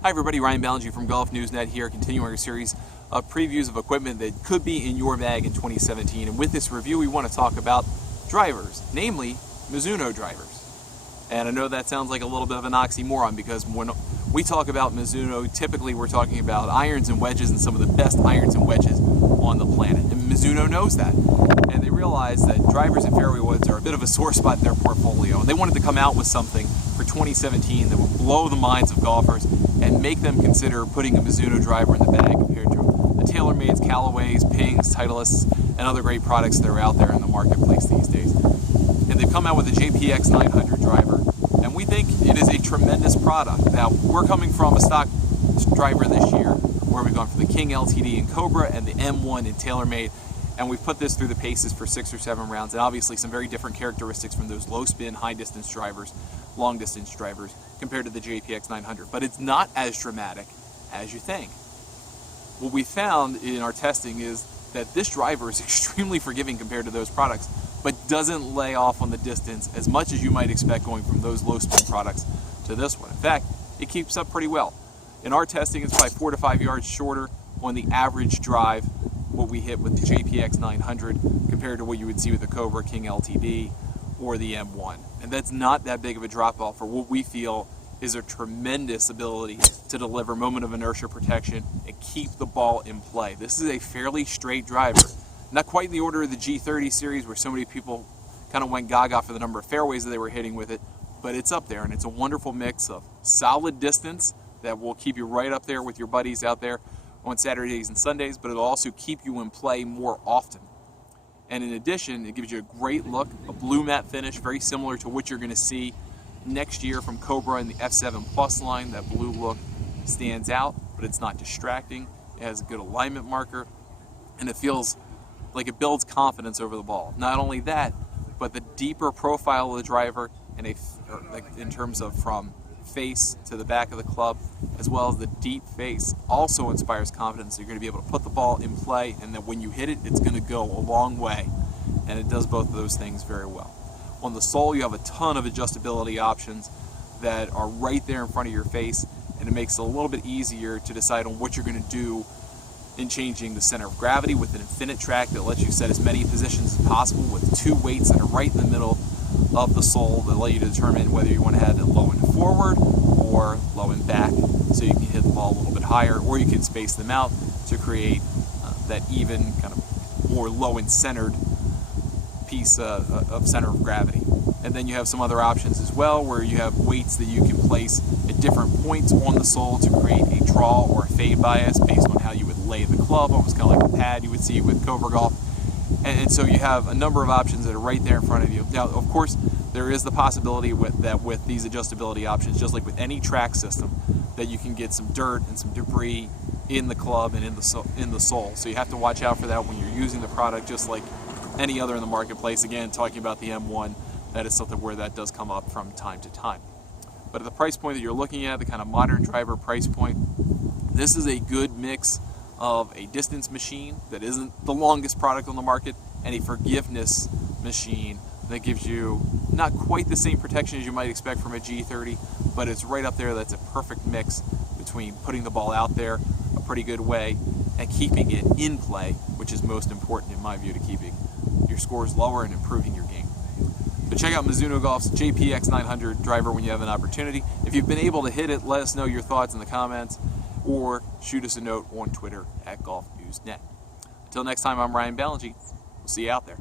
Hi everybody, Ryan Ballengee from Golf Newsnet here, continuing our series of previews of equipment that could be in your bag in 2017. And with this review, we want to talk about drivers, namely Mizuno drivers. And I know that sounds like a little bit of an oxymoron because when we talk about Mizuno, typically we're talking about irons and wedges and some of the best irons and wedges on the planet. And Mizuno knows that. And they realize that drivers and fairway woods are a bit of a sore spot in their portfolio. And they wanted to come out with something for 2017 that would blow the minds of golfers and make them consider putting a Mizuno driver in the bag compared to the TaylorMades, Callaways, Pings, Titleists, and other great products that are out there in the marketplace these days. And they've come out with the JPX-900 driver, and we think it is a tremendous product. Now, we're coming from a stock driver this year where we've gone for the King LTD in Cobra and the M1 in TaylorMade, and we've put this through the paces for 6 or 7 rounds, and obviously some very different characteristics from those low spin, high distance drivers, long distance drivers compared to the JPX-900, but it's not as dramatic as you think. What we found in our testing is that this driver is extremely forgiving compared to those products, but doesn't lay off on the distance as much as you might expect going from those low spin products to this one. In fact, it keeps up pretty well. In our testing, it's probably 4 to 5 yards shorter on the average drive what we hit with the JPX-900 compared to what you would see with the Cobra, King LTD, or the M1. And that's not that big of a drop off for what we feel is a tremendous ability to deliver moment of inertia protection and keep the ball in play. This is a fairly straight driver. Not quite in the order of the G30 series where so many people kind of went gaga for the number of fairways that they were hitting with it, but it's up there, and it's a wonderful mix of solid distance that will keep you right up there with your buddies out there on Saturdays and Sundays, but it'll also keep you in play more often. And in addition, it gives you a great look, a blue matte finish, very similar to what you're going to see next year from Cobra and the F7 Plus line. That blue look stands out, but it's not distracting. It has a good alignment marker, and it feels like it builds confidence over the ball. Not only that, but the deeper profile of the driver, and in terms of from face to the back of the club, as well as the deep face, also inspires confidence. You're going to be able to put the ball in play, and that when you hit it, it's going to go a long way, and it does both of those things very well. On the sole, you have a ton of adjustability options that are right there in front of your face, and it makes it a little bit easier to decide on what you're going to do in changing the center of gravity with an infinite track that lets you set as many positions as possible with 2 weights that are right in the middle of the sole that let you determine whether you want to have it low and forward or low and back, so you can hit the ball a little bit higher, or you can space them out to create that even kind of more low and centered piece of center of gravity. And then you have some other options as well where you have weights that you can place at different points on the sole to create a draw or a fade bias based on how you would lay the club, almost kind of like the pad you would see with Cobra Golf. And so you have a number of options that are right there in front of you. Now, of course, there is the possibility with these adjustability options, just like with any track system, that you can get some dirt and some debris in the club and in the sole. So you have to watch out for that when you're using the product, just like any other in the marketplace. Again, talking about the M1, that is something where that does come up from time to time. But at the price point that you're looking at, the kind of modern driver price point, this is a good mix of a distance machine that isn't the longest product on the market and a forgiveness machine that gives you not quite the same protection as you might expect from a G30, but it's right up there. That's a perfect mix between putting the ball out there a pretty good way and keeping it in play, which is most important in my view to keeping your scores lower and improving your game. So check out Mizuno Golf's JPX-900 driver when you have an opportunity. If you've been able to hit it, let us know your thoughts in the comments, or shoot us a note on Twitter @GolfNewsNet. Until next time, I'm Ryan Ballengee. We'll see you out there.